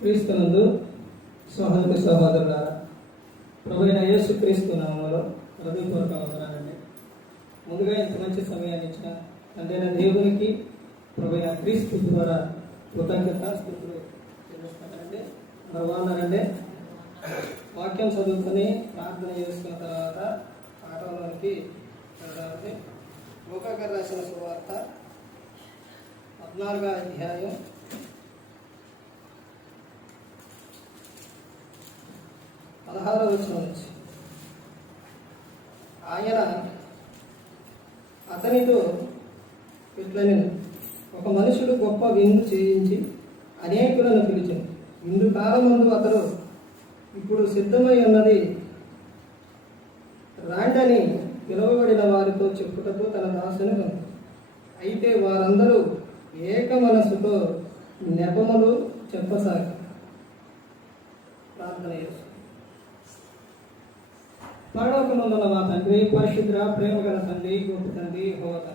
క్రీస్తునందు సహోదరి సహోదరులారా, ప్రభువైన యేసు క్రీస్తు నామములో హృదయపూర్వక వందనాలండి. ముందుగా ఇంత మంచి సమయాన్ని ఇచ్చిన తండ్రైన దేవునికి ప్రభువైన క్రీస్తు ద్వారా కృతజ్ఞతాస్తుతులు చెల్లిస్తానండి. మరి బాగున్నారండి? వాక్యం చదువుకొని ప్రార్థన చేసుకున్న తర్వాత పాఠంలోనికి వెళ్దామండి. లూకా రాసిన సువార్త 14వ అధ్యాయం 16వ వచనం నుంచి, ఆయన అతనితో ఇట్లనెను, ఒక మనుషుడు గొప్ప విందు చేయించి అనేకులను పిలిచాను. విందు కాలమందు అతడు, ఇప్పుడు సిద్ధమై ఉన్నది, రాండని పిలువబడిన వారితో చెప్పుటకు తన దాసుని పంపాడు. అయితే వారందరూ ఏక మనస్సుతో నెపములు చెప్పసాగారు. ప్రార్థన చేస్తారు. పరలోకమందున్న మా తండ్రి, పరిశుద్ర ప్రేమ గల తండ్రి, గొప్ప తండ్రి యెహోవా,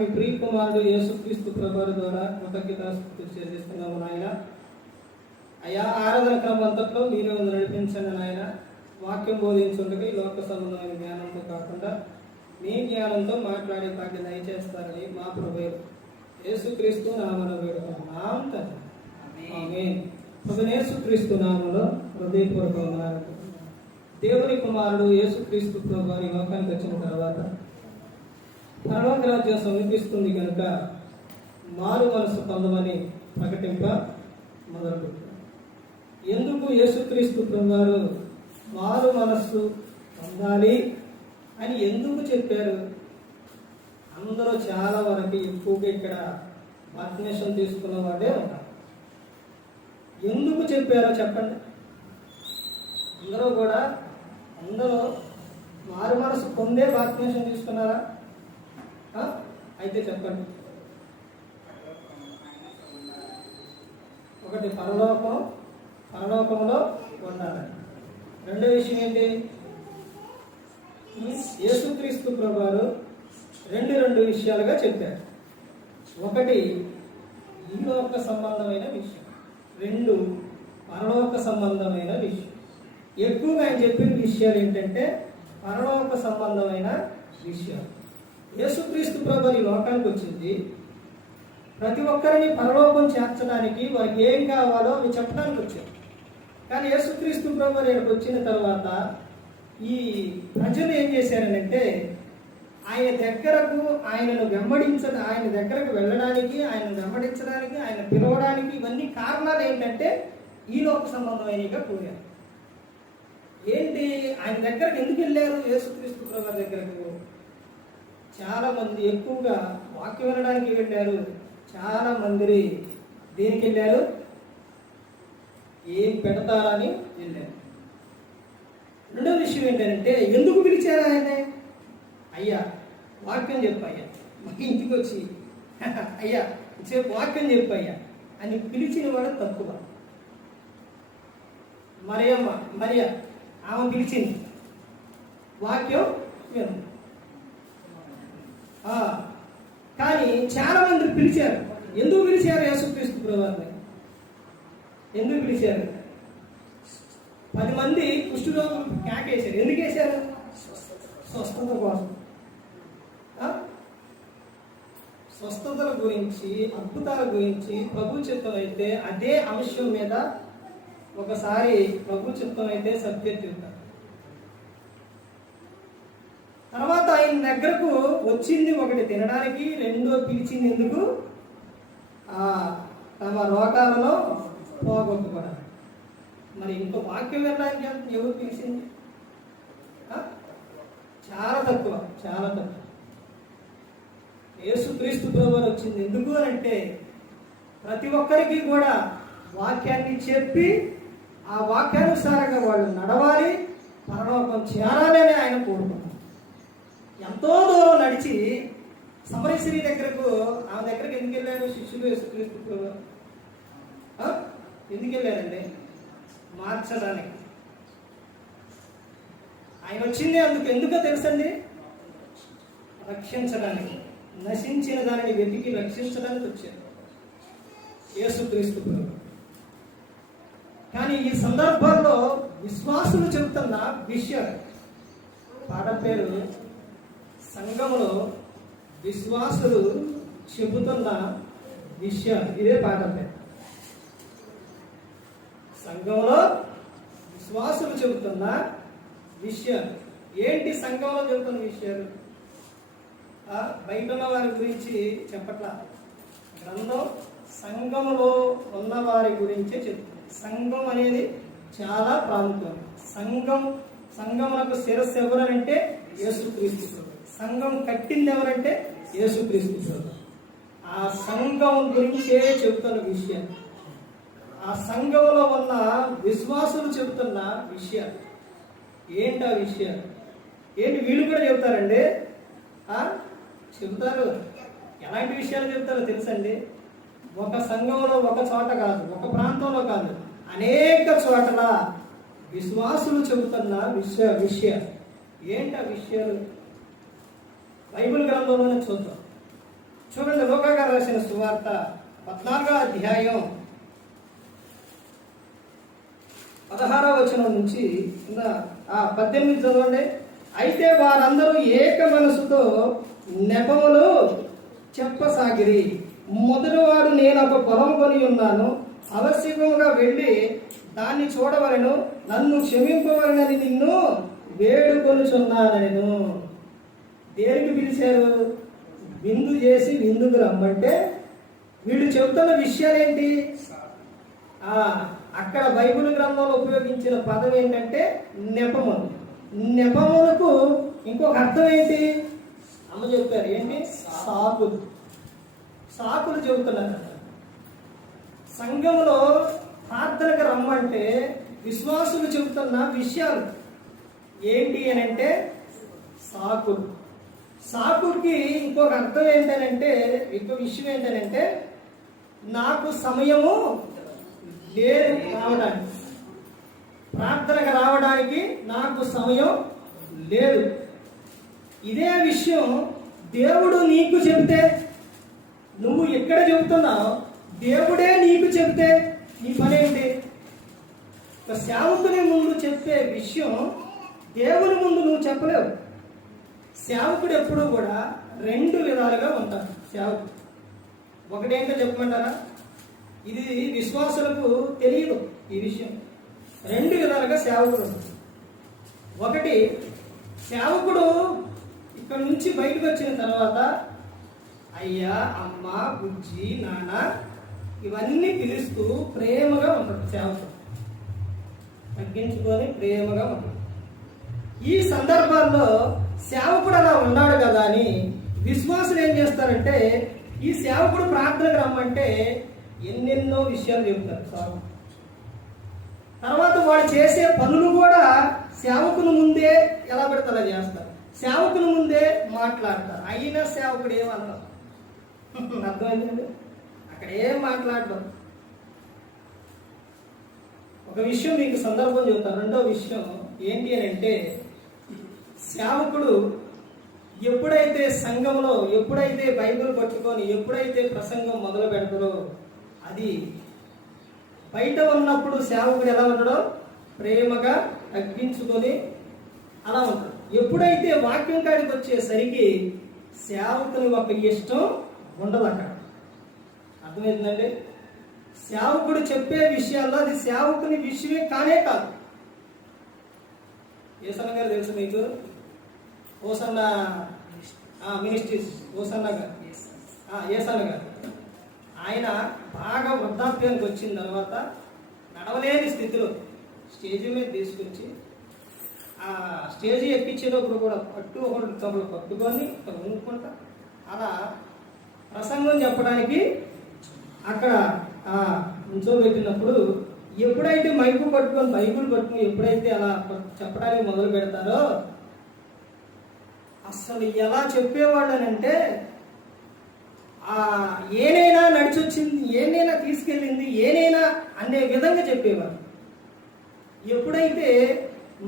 మీ ప్రియ కుమారుడు యేసుక్రీస్తు ప్రభువు ద్వారా కృతజ్ఞతాస్తుతులు చెల్లిస్తున్నాము నాయన. అయ్యా, ఆరాధన క్రమం అంతట్లో మీరే నడిపించండి నాయన. వాక్యం బోధించుండగా ఈ లోక సంబంధమైన జ్ఞానంతో కాకుండా మీ జ్ఞానంతో మాట్లాడే భాగ్యం దయచేస్తారని మా ప్రభువు యేసుక్రీస్తు నామములో వేడుకుంటున్నాం తండ్రి. ఆమేన్. ప్రభువైన యేసుక్రీస్తు నామములో హృదయపూర్వక వందనాలు. దేవుని కుమారుడు యేసుక్రీస్తు ప్రభువు ఈ లోకానికి వచ్చిన తర్వాత పరలోక రాజ్యం సమీపిస్తుంది కనుక మారు మనసు పొందమని ప్రకటింప మొదలుపెట్టారు. ఎందుకు యేసుక్రీస్తు ప్రభువారు మారు మనస్సు పొందాలి అని ఎందుకు చెప్పారు? అందరూ చాలా వరకు ఎక్కువగా ఇక్కడ బాప్టిజం తీసుకున్న వాడే ఉన్నారు. ఎందుకు చెప్పారో చెప్పండి. అందరూ మారు మనసు పొందే బాప్టిజం తీసుకున్నారా? అయితే చెప్పండి. ఒకటి, పరలోకంలో ఉండాలి. రెండో విషయం ఏంటి? యేసుక్రీస్తు ప్రభువారు రెండు విషయాలుగా చెప్పారు. ఒకటి ఈ లోక సంబంధమైన విషయం, రెండు పరలోక సంబంధమైన విషయం. ఎక్కువగా ఆయన చెప్పిన విషయాలు ఏంటంటే పరలోక సంబంధమైన విషయాలు. యేసుక్రీస్తు ప్రభువు ఈ లోకానికి వచ్చింది ప్రతి ఒక్కరిని పరలోకం చేర్చడానికి, వారికి ఏం కావాలో అవి చెప్పడానికి వచ్చారు. కానీ యేసుక్రీస్తు ప్రభువు ఇక్కడికి వచ్చిన తర్వాత ఈ ప్రజలు ఏం చేశారనంటే ఆయన దగ్గరకు ఆయన దగ్గరకు వెళ్ళడానికి, ఆయన వెంబడించడానికి, ఆయన పిలవడానికి ఇవన్నీ కారణాలు ఏంటంటే ఈ లోక సంబంధమైనగా కోరారు. ఏంటి? ఆయన దగ్గరకు ఎందుకు వెళ్ళారు? యేసుక్రీస్తు ప్రభువు దగ్గరకు చాలా మంది ఎక్కువగా వాక్యం వినడానికి వెళ్ళారు. చాలా మంది దేనికి వెళ్ళారు? ఏం పెడతారని వెళ్ళారు. రెండో విషయం ఏంటంటే ఎందుకు పిలిచారు ఆయన? అయ్యా వాక్యం చెప్పయ్యా, మా ఇంటికి వచ్చి అయ్యా సేపు వాక్యం చెప్పయ్యా అని పిలిచిన వాడు తక్కువ. మరియా ఆమె పిలిచింది, వాక్యం విను. కానీ చాలా మంది పిలిచారు. ఎందుకు పిలిచారు యేసుక్రీస్తు ప్రభువుని? ఎందుకు పిలిచారు? 10 మంది కుష్ఠరోగులు కేకేశారు. ఎందుకు వేశారు? స్వస్థత కోసం. స్వస్థతల గురించి, అద్భుతాల గురించి ప్రభు చిత్తం అయితే అదే అంశం మీద ఒకసారి ప్రభు చిత్తం అయితే సబ్జెక్ట్ చెప్తారు. తర్వాత ఆయన దగ్గరకు వచ్చింది ఒకటి తినడానికి, రెండో పిలిచింది ఎందుకు? తమ రోగాలలో పోగొట్టుకోవడానికి. మరి ఇంకో వాక్యం వినడానికి ఎవరు పిలిచింది? చాలా తక్కువ. యేసుక్రీస్తు ప్రభువు వచ్చింది ఎందుకు అంటే ప్రతి ఒక్కరికి కూడా వాక్యాన్ని చెప్పి ఆ వాక్యానుసారంగా వాళ్ళు నడవాలి, పరలోకం చేరాలని ఆయన కోరుకున్నారు. ఎంతో దూరం నడిచి సమరయ స్త్రీ దగ్గరకు, ఆమె దగ్గరకు ఎందుకు వెళ్ళారు శిష్యులు? యేసుక్రీస్తు ప్రభువు ఎందుకు వెళ్ళారండి? మార్చడానికి. ఆయన వచ్చింది ఎందుకో తెలుసండి? రక్షించడానికి. నశించిన దానిని వెతికి రక్షించడానికి వచ్చారు యేసుక్రీస్తు ప్రభువు. కానీ ఈ సందర్భంలో విశ్వాసులు చెబుతున్న విషయం, పాట పేరు సంఘములో విశ్వాసులు చెబుతున్న విషయాలు. ఇదే పాట పేరు. సంఘంలో విశ్వాసులు చెబుతున్న విషయాలు ఏంటి? సంఘంలో చెబుతున్న విషయాలు బయట ఉన్న వారి గురించి చెప్పట్లా. గ్రంథం సంఘంలో ఉన్న వారి గురించే చెప్తుంది. సంఘం అనేది చాలా ప్రాముఖ్యం. సంఘమునకు శిరస్సు ఎవరంటే యేసుక్రీస్తు ప్రభువు. సంఘం కట్టింది ఎవరంటే యేసుక్రీస్తు ప్రభువు. ఆ సంఘం గురించే చెబుతున్న విషయం, ఆ సంఘంలో ఉన్న విశ్వాసులు చెబుతున్న విషయాలు ఏంటి? ఆ విషయాలు ఏంటి? వీళ్ళు కూడా చెబుతారండి, చెబుతారు. ఎలాంటి విషయాలు చెబుతారో తెలుసండి? ఒక సంఘంలో ఒక చోట కాదు, ఒక ప్రాంతంలో కాదు, అనేక చోట్ల విశ్వాసులు చెబుతున్న విషయాలు ఏంటి? ఆ విషయాలు బైబిల్ గ్రంథంలోనే చూద్దాం. చూడండి, లూకా గారు రాసిన సువార్త 14వ అధ్యాయం 16వ వచనం నుంచి 18 చదవండి. అయితే వారందరూ ఏక మనసుతో నెపములు చెప్పసాగిరి. మొదటివాడు, నేను ఒక పొలం కొని ఉన్నాను, ఆవశ్యకముగా వెళ్ళి దాన్ని చూడవలను, నన్ను క్షమింపవలనని నిన్ను వేడుకొనుచున్నానెను. దేనికి పిలిచారు? విందు చేసి విందుకు రమ్మంటే వీళ్ళు చెబుతున్న విషయాలేంటి? అక్కడ బైబిల్ గ్రంథంలో ఉపయోగించిన పదం ఏంటంటే నెపములు. నెపములకు ఇంకొక అర్థం ఏంటి? అమ్మ చెప్పారు ఏంటి? సాకులు. సాకులు చెబుతున్నారు. సంఘంలో ప్రార్థనకు రమ్మంటే విశ్వాసులు చెబుతున్న విషయాలు ఏంటి అని అంటే సాకులు. సాకుకి ఇంకొక అర్థం ఏంటనంటే, ఇంకో విషయం ఏంటనంటే, నాకు సమయము లేదు రావడానికి, ప్రార్థనకు రావడానికి నాకు సమయం లేదు. ఇదే విషయం దేవుడు నీకు చెబితే, నువ్వు ఎక్కడ చెబుతున్నావు, దేవుడే నీకు చెబితే నీ పని ఏంటి? ఒక సేవకుని ముందు చెప్పే విషయం దేవుని ముందు నువ్వు చెప్పలేవు. సేవకుడు ఎప్పుడూ కూడా 2 విధాలుగా ఉంటాడు. సేవకుడు ఒకటేంటో చెప్పమంటారా? ఇది విశ్వాసులకు తెలియదు ఈ విషయం. 2 విధాలుగా సేవకుడు ఉంటాడు. ఒకటి, సేవకుడు ఇక్కడ నుంచి బయటకు వచ్చిన తర్వాత అయ్యా, అమ్మ, బుజ్జి, నాన్న ఇవన్నీ పిలుస్తూ ప్రేమగా ఉంటాడు. సేవకుడు తగ్గించుకొని ప్రేమగా ఉంటాడు. ఈ సందర్భాల్లో సేవకుడు అలా ఉన్నాడు కదా అని విశ్వాసులు ఏం చేస్తారంటే, ఈ సేవకుడు ప్రార్థనకు రమ్మంటే ఎన్నెన్నో విషయాలు చెబుతారు. తర్వాత వాడు చేసే పనులు కూడా సేవకుని ముందే ఎలా పెడితే అలా చేస్తారు. సేవకుని ముందే మాట్లాడతారు. అయినా సేవకుడు ఏమన్నారు? అర్థమైందండి? అక్కడ ఏం మాట్లాడతాం. ఒక విషయం మీకు సందర్భం చెబుతాను. రెండో విషయం ఏంటి అని అంటే, సేవకుడు ఎప్పుడైతే సంఘంలో, ఎప్పుడైతే బైబిల్ పట్టుకొని, ఎప్పుడైతే ప్రసంగం మొదలు పెడతారో, అది బయట ఉన్నప్పుడు సేవకుడు ఎలా ఉంటాడో ప్రేమగా తగ్గించుకొని అలా ఉంటాడు. ఎప్పుడైతే వాక్యం కాడికి వచ్చేసరికి సేవకుని ఒక ఇష్టం ఉండదు. అక్కడ అర్థమవుతుందండి? సేవకుడు చెప్పే విషయాల్లో అది సేవకుని విషయమే కానే కాదు. ఏసన్న గారు తెలుసు మీకు? ఓసన్న మినిస్ట్రీస్ ఓసన్న గారు, ఏసన్న గారు. ఆయన బాగా వృద్ధాప్యానికి వచ్చిన తర్వాత నడవలేని స్థితిలో స్టేజీ మీద తీసుకొచ్చి, ఆ స్టేజీ ఎక్కించేటప్పుడు కూడా ఒకటి పట్టుకొని ఉనుకుంటా అలా ప్రసంగం చెప్పడానికి అక్కడ ఉంచోబెట్టినప్పుడు, ఎప్పుడైతే మైకు పట్టుకొని బైబిల్ పట్టుకుని ఎప్పుడైతే అలా చెప్పడానికి మొదలు పెడతారో, అసలు ఎలా చెప్పేవాళ్ళనంటే, ఏనైనా నడిచొచ్చింది, ఏనైనా తీసుకెళ్ళింది, ఏనైనా అనే విధంగా చెప్పేవారు. ఎప్పుడైతే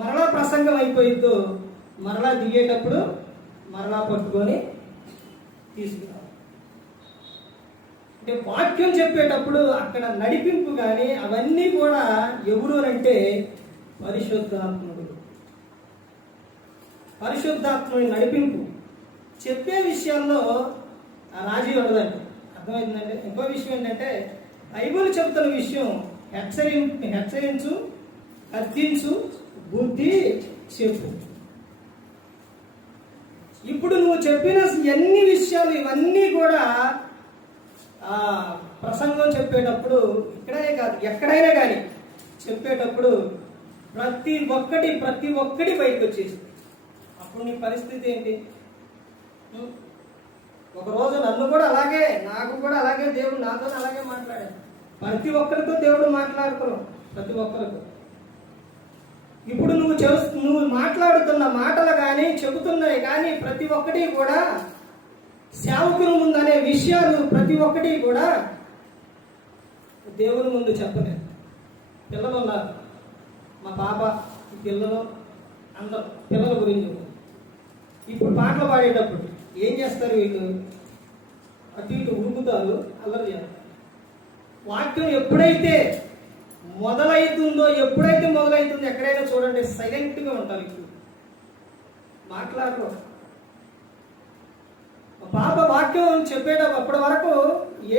మరలా ప్రసంగం అయిపోయిందో మరలా దిగేటప్పుడు మరలా పట్టుకొని తీసుకురావాలి. అంటే వాక్యం చెప్పేటప్పుడు అక్కడ నడిపింపు కానీ అవన్నీ కూడా ఎవరు అంటే పరిశుద్ధాత్ముడు. పరిశుద్ధాత్ముడి నడిపింపు. చెప్పే విషయాల్లో రాజీ ఉండదండి. అర్థమైందంటే ఇంకో విషయం ఏంటంటే బైబిల్ చెబుతున్న విషయం హెచ్చరించు, అర్థించు, బుద్ధి చెప్పు. ఇప్పుడు నువ్వు చెప్పిన ఎన్ని విషయాలు ఇవన్నీ కూడా ప్రసంగం చెప్పేటప్పుడు ఇక్కడే కాదు ఎక్కడైనా కానీ చెప్పేటప్పుడు ప్రతి ఒక్కటి బయటకు వచ్చేసి అప్పుడు నీ పరిస్థితి ఏంటి? ఒకరోజు నాకు కూడా అలాగే దేవుడు నాతో అలాగే మాట్లాడాడు. ప్రతి ఒక్కరితో దేవుడు మాట్లాడుతున్నావు, ప్రతి ఒక్కరితో. ఇప్పుడు నువ్వు మాట్లాడుతున్న మాటలు కానీ చెబుతున్నవి కానీ ప్రతి ఒక్కటి కూడా సేవకుల ముందు అనే విషయాలు ప్రతి ఒక్కటి కూడా దేవుని ముందు చెప్పలేదు. పిల్లలు ఉన్నారు, మా పాప పిల్లలు అందరూ పిల్లల గురించి. ఇప్పుడు పాటలు పాడేటప్పుడు ఏం చేస్తారు వీళ్ళు? అటు ఇటు ఉరుకుతారు, అల్లరి చేస్తారు. వాక్యం ఎప్పుడైతే మొదలవుతుందో ఎక్కడైనా చూడండి సైలెంట్గా ఉంటారు. ఇప్పుడు మాట్లాడరు. పాప వాక్యం చెప్పేటప్పుడు అప్పటి వరకు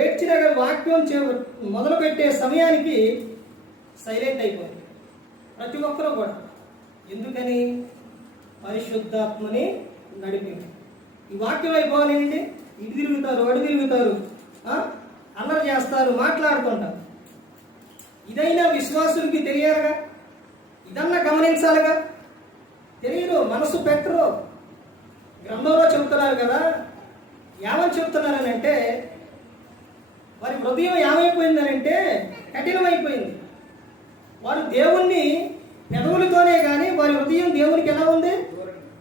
ఏడ్చిన వాక్యం మొదలు పెట్టే సమయానికి సైలెంట్ అయిపోయింది ప్రతి ఒక్కరూ కూడా. ఎందుకని? పరిశుద్ధాత్మని నడిపింది. ఈ వాక్యం అయిపోవాలండి, ఇటు తిరుగుతారు, అడు తిరుగుతారు, అల్లరి చేస్తారు, మాట్లాడుతుంటారు. ఇదైనా విశ్వాసులకి తెలియాలిగా, ఇదన్నా గమనించాలిగా. తెలియదు, మనసు పెట్టరు. గ్రంథంలో చెబుతున్నారు కదా, ఏమని చెబుతున్నారని అంటే వారి హృదయం ఏమైపోయిందనంటే కఠినమైపోయింది. వారు దేవుణ్ణి పెదవులతోనే కానీ వారి హృదయం దేవునికి ఎలా ఉంది?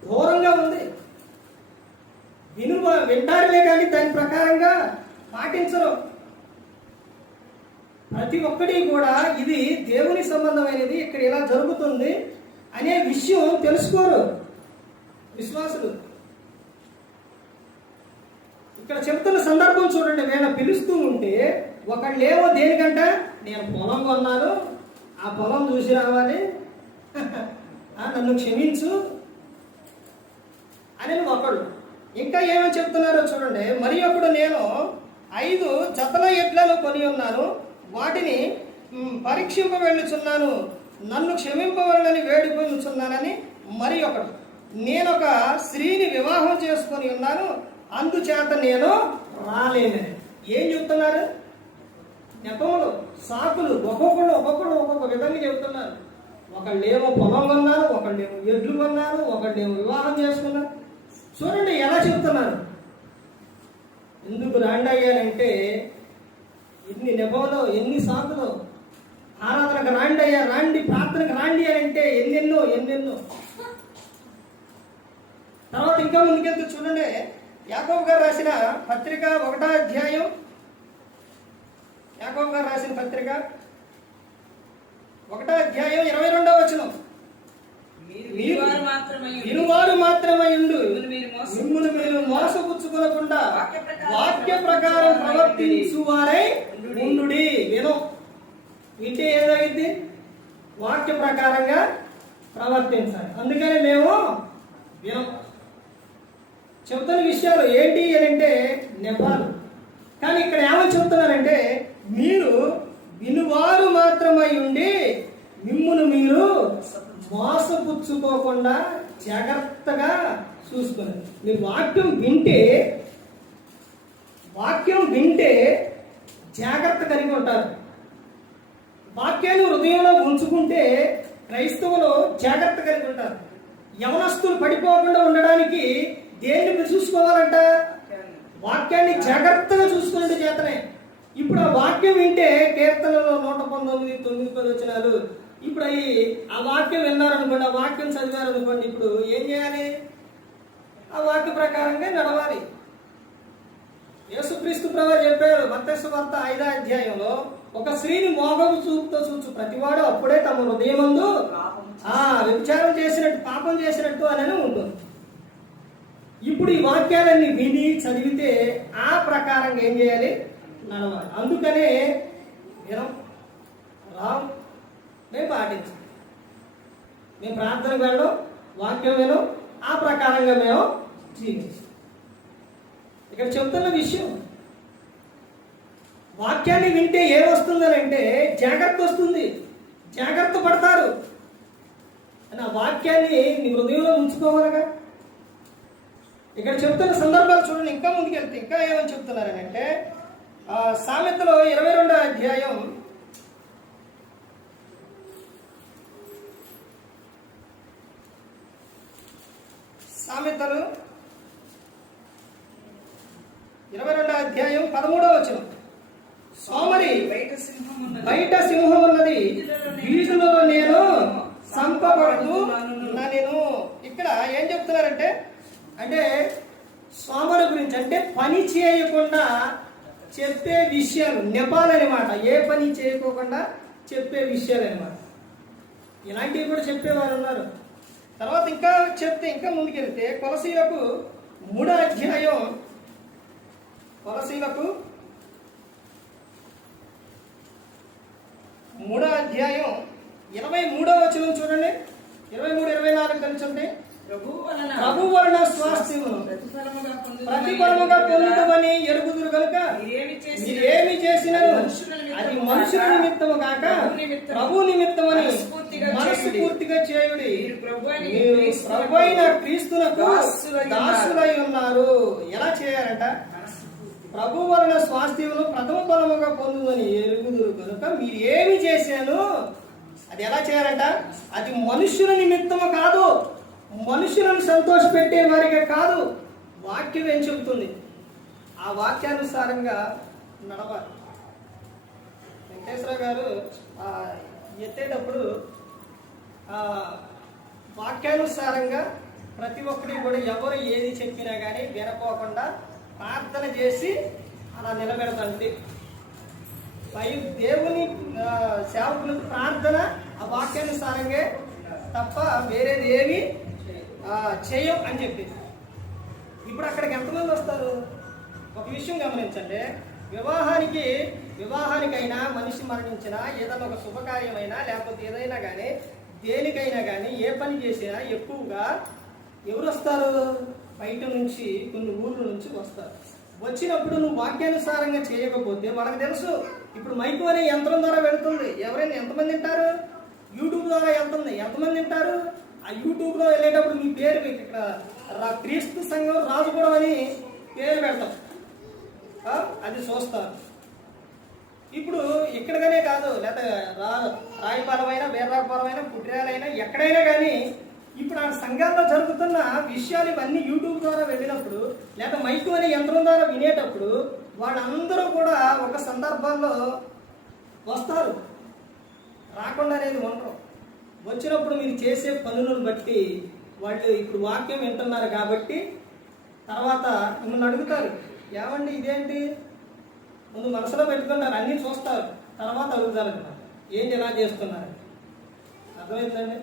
దూరంగా ఉంది. వింటారులే కానీ దాని ప్రకారంగా పాటించరు. ప్రతి ఒక్కటి కూడా ఇది దేవుని సంబంధమైనది, ఇక్కడ ఇలా జరుగుతుంది అనే విషయం తెలుసుకోరు విశ్వాసులు. ఇక్కడ చెప్తున్న సందర్భం చూడండి. వీళ్ళ పిలుస్తూ ఉంటే ఒకళ్ళేమో దేనికంట, నేను పొలం కొన్నాను, ఆ పొలం చూసి రావాలి, నన్ను క్షమించు అని ఒకడు. ఇంకా ఏమని చెప్తున్నారో చూడండి. మరి ఒకడు, నేను 5 జతల ఎడ్లను కొని ఉన్నాను, వాటిని పరీక్షింప వెళ్ళుచున్నాను, నన్ను క్షమింపవలని వేడుకొనుచున్నానని మరి ఒకడు. నేను ఒక స్త్రీని వివాహం చేసుకొని ఉన్నాను, అందుచేత నేను రాలేనని. ఏం చెప్తున్నారు? నెపములు, సాకులు, ఒక్కొక్కడు ఒక్కొక్క విధంగా చెబుతున్నారు. ఒకళ్ళేమో పొలం కొన్నారు, ఒకళ్ళేమో ఎడ్లు కొన్నారు, ఒకళ్ళేమో వివాహం చేసుకున్నారు. చూడండి ఎలా చెబుతున్నారు. ఎందుకు రాండి అయ్యారంటే ఎన్ని నెపములు, ఎన్ని సాకులు. ఆరాధనకు రాండి అయ్యా, రాండి, ప్రార్థనకు రాండి అని అంటే ఎన్నెన్నో. తర్వాత ఇంకా ముందుకెళ్తే చూడండి, యాకోబు గారు రాసిన పత్రిక 1వ అధ్యాయం, యాకోబు గారు రాసిన పత్రిక 1వ అధ్యాయం 22వ వచనం. వినువారు మాత్రమై ఉండు, మిమ్మును మీరు మోసపుచ్చుకొనకుండా వాక్య ప్రకారం ప్రవర్తించువారై ఉండుడి. వింటే ఏదైంది? వాక్య ప్రకారంగా ప్రవర్తించాలి. అందుకని మేము వినం. చెబుతున్న విషయాలు ఏంటి అని అంటే నెపాలు. కానీ ఇక్కడ ఏమని చెబుతున్నారంటే, మీరు వినువారు మాత్రమై ఉండి మిమ్మును మీరు మోసపుచ్చుకోకుండా జాగ్రత్తగా చూసుకోండి. మీరు వాక్యం వింటే జాగ్రత్త కలిగి ఉంటారు. వాక్యాన్ని హృదయంలో ఉంచుకుంటే క్రైస్తవులు జాగ్రత్త కలిగి ఉంటారు. యవనస్తులు పడిపోకుండా ఉండడానికి దేన్ని చూసుకోవాలంట? వాక్యాన్ని జాగ్రత్తగా చూసుకునే చేతనే. ఇప్పుడు ఆ వాక్యం వింటే కీర్తనలో 119, 9, 10 వచనాలు ఇప్పుడు ఆ వాక్యం విన్నారనుకోండి, ఆ వాక్యం చదివారనుకోండి, ఇప్పుడు ఏం చేయాలి? ఆ వాక్య ప్రకారంగా నడవాలి. యేసుక్రీస్తు ప్రభువు చెప్పారు మత్తయి సువార్త 5వ అధ్యాయంలో, ఒక స్త్రీని మోగము చూపుతో చూచు ప్రతివాడు అప్పుడే తమ హృదయమందు వ్యభిచారం చేసినట్టు, పాపం చేసినట్టు అని ఉంటుంది. ఇప్పుడు ఈ వాక్యాలన్నీ విని చదివితే ఆ ప్రకారంగా ఏం చేయాలి? నడవాలి. అందుకనే వినం, రాం, మేము పాటించాం. మేము ప్రార్థనకు వెళ్ళడం, వాక్యం వినం, ఆ ప్రకారంగా మేము జీవించాం. ఇక్కడ చెప్తున్న విషయం, వాక్యాన్ని వింటే ఏమొస్తుందని అంటే జాగ్రత్త వస్తుంది, జాగ్రత్త పడతారు. ఆ వాక్యాన్ని నీ హృదయంలో ఉంచుకోవాలిగా. ఇక్కడ చెప్తున్న సందర్భాలు చూడండి. ఇంకా ముందుకెళ్తే ఇంకా ఏమని చెప్తున్నారని అంటే సామెతలో 22వ అధ్యాయం 13వ వచనం. సోమరి బయట సింహం ఉన్నది, వీధిలో నేను సంపబడదు నేను. ఇక్కడ ఏం చెప్తున్నారంటే అంటే సోమరి గురించి, అంటే పని చేయకుండా చెప్పే విషయాలు, నెపాలన్నమాట. ఏ పని చేయకోకుండా చెప్పే విషయాలు అనమాట. ఇలాంటివి కూడా చెప్పేవారు ఉన్నారు. తర్వాత ఇంకా చెప్తే ఇంకా ముందుకెళ్తే కొలసీలకు 3వ అధ్యాయం 23వ వచనం చూడండి. 23-24 కలిసి ప్రభు వలన స్వాస్థ్యమును ప్రతిఫలముగా పొందుతామని ఎరుగుదురు కనుక మీరేమి చేసినను అది మనుషుల నిమిత్తము కాక ప్రభు నిమిత్తమని మనస్ఫూర్తిగా చేయుడి. ప్రభు అయిన క్రీస్తునకు దాసులై ఉన్నారు. ఎలా చేయాలంట? ప్రభు వలన స్వాస్థ్యమును ప్రథమ ఫలముగా పొందుదని ఎరుగుదురు కనుక మీరు ఏమి చేశాను అది ఎలా చేయాలంట? అది మనుషుల నిమిత్తము కాదు, మనుషులను సంతోషపెట్టే వారిగా కాదు. వాక్యం ఏం చెబుతుంది? ఆ వాక్యానుసారంగా నడవాలి. వెంకటేశ్వర గారు ఎత్తేటప్పుడు వాక్యానుసారంగా ప్రతి ఒక్కరికి కూడా ఎవరు ఏది చెప్పినా కానీ వినకోకుండా ప్రార్థన చేసి అలా నిలబెడతాండి. దేవుని సేవకులకు ప్రార్థన ఆ వాక్యానుసారంగా తప్ప వేరేది ఏమి చేయం అని చెప్పేసి. ఇప్పుడు అక్కడికి ఎంతమంది వస్తారు? ఒక విషయం గమనించండి. వివాహానికైనా మనిషి మరణించినా, ఏదైనా ఒక శుభకార్యమైనా లేకపోతే ఏదైనా కానీ దేనికైనా కానీ ఏ పని చేసినా ఎక్కువగా ఎవరు వస్తారు? బయట నుంచి, కొన్ని ఊర్ల నుంచి వస్తారు. వచ్చినప్పుడు నువ్వు వాక్యానుసారంగా చేయకపోతే వాళ్ళకి తెలుసు. ఇప్పుడు మైకు అనే యంత్రం ద్వారా వెళుతుంది. ఎవరైనా ఎంతమంది వింటారు? యూట్యూబ్ ద్వారా వెళ్తుంది. ఎంతమంది వింటారు? ఆ యూట్యూబ్లో వెళ్ళేటప్పుడు మీ పేరు ఇక్కడ క్రీస్తు సంఘం రాజుగూడెం అని పేరు పెడతాం, అది చూస్తారు. ఇప్పుడు ఇక్కడగానే కాదు, లేదా రాయపాలమైనా, వీరరాయపాలమైనా, పుట్టిరాలైనా, ఎక్కడైనా కానీ ఇప్పుడు ఆ సంఘాల్లో జరుగుతున్న విషయాలు ఇవన్నీ యూట్యూబ్ ద్వారా వెళ్ళినప్పుడు, లేదా మైకు అనే యంత్రం ద్వారా వినేటప్పుడు వాళ్ళందరూ కూడా ఒక సందర్భాల్లో వస్తారు. రాకుండా అనేది ఉండరు. వచ్చినప్పుడు మీరు చేసే పనులను బట్టి వాళ్ళు ఇప్పుడు వాక్యం వింటున్నారు కాబట్టి తర్వాత మిమ్మల్ని అడుగుతారు, ఏమండి ఇదేంటి? ముందు మనసులో పెట్టుకుంటారు, అన్నీ చూస్తారు, తర్వాత అడుగుతారు అన్నమాట, ఏంటి ఎలా చేస్తున్నారు? అర్థమైందండి?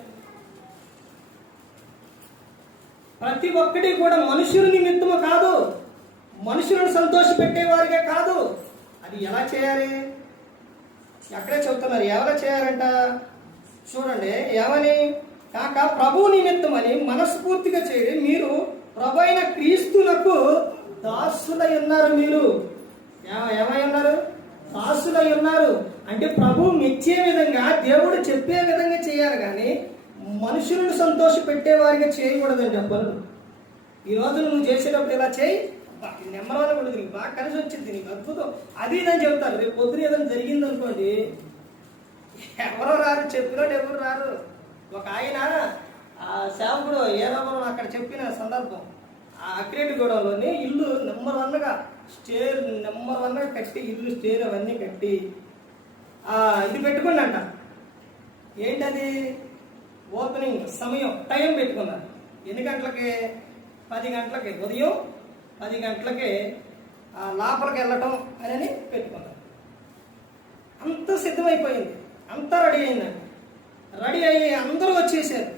ప్రతి ఒక్కటి కూడా మనుషుల నిమిత్తము కాదు, మనుషులను సంతోషపెట్టేవారిగా కాదు. అది ఎలా చేయాలి? అక్కడే చెబుతున్నారు ఎలా చేయాలంట. చూడండి, ఏమని? కాక ప్రభు నిమిత్తమని మనస్ఫూర్తిగా చేయండి. మీరు ప్రభు అయిన క్రీస్తునకు దాసులై ఉన్నారు. మీరు ఏమై ఉన్నారు? దాసులై ఉన్నారు. అంటే ప్రభు మెచ్చే విధంగా, దేవుడు చెప్పే విధంగా చేయాలి కానీ మనుషులను సంతోష పెట్టేవారిగా చేయకూడదండి. పనులు ఈరోజు నువ్వు చేసేటప్పుడు ఇలా చేయి, నెంబర్ వన్ కూడా నీకు బాగా కలిసి వచ్చింది, నీకు అద్భుతం, అది ఇదని చెప్తారు. రేపు పొద్దున ఏదైనా జరిగింది అనుకోండి, ఎవరో రారు, చెప్పినట్టు ఎవరు రారు. ఒక ఆయన సేవకుడు ఏరామని అక్కడ చెప్పిన సందర్భం, ఆ అక్రేటిగూడెంలోని ఇల్లు నెంబర్ వన్గా కట్టి, ఇల్లు స్టేర్ అవన్నీ కట్టి ఇది పెట్టుకున్నాంట. ఏంటది? ఓపెనింగ్ సమయం, టైం పెట్టుకున్నారు. ఎన్ని గంటలకి? 10 గంటలకి, ఉదయం 10 గంటలకి లోపలికి వెళ్ళటం అని పెట్టుకున్నారు. అంత సిద్ధమైపోయింది, అంతా రెడీ అయిందండి. రెడీ అయ్యి అందరూ వచ్చేసారు,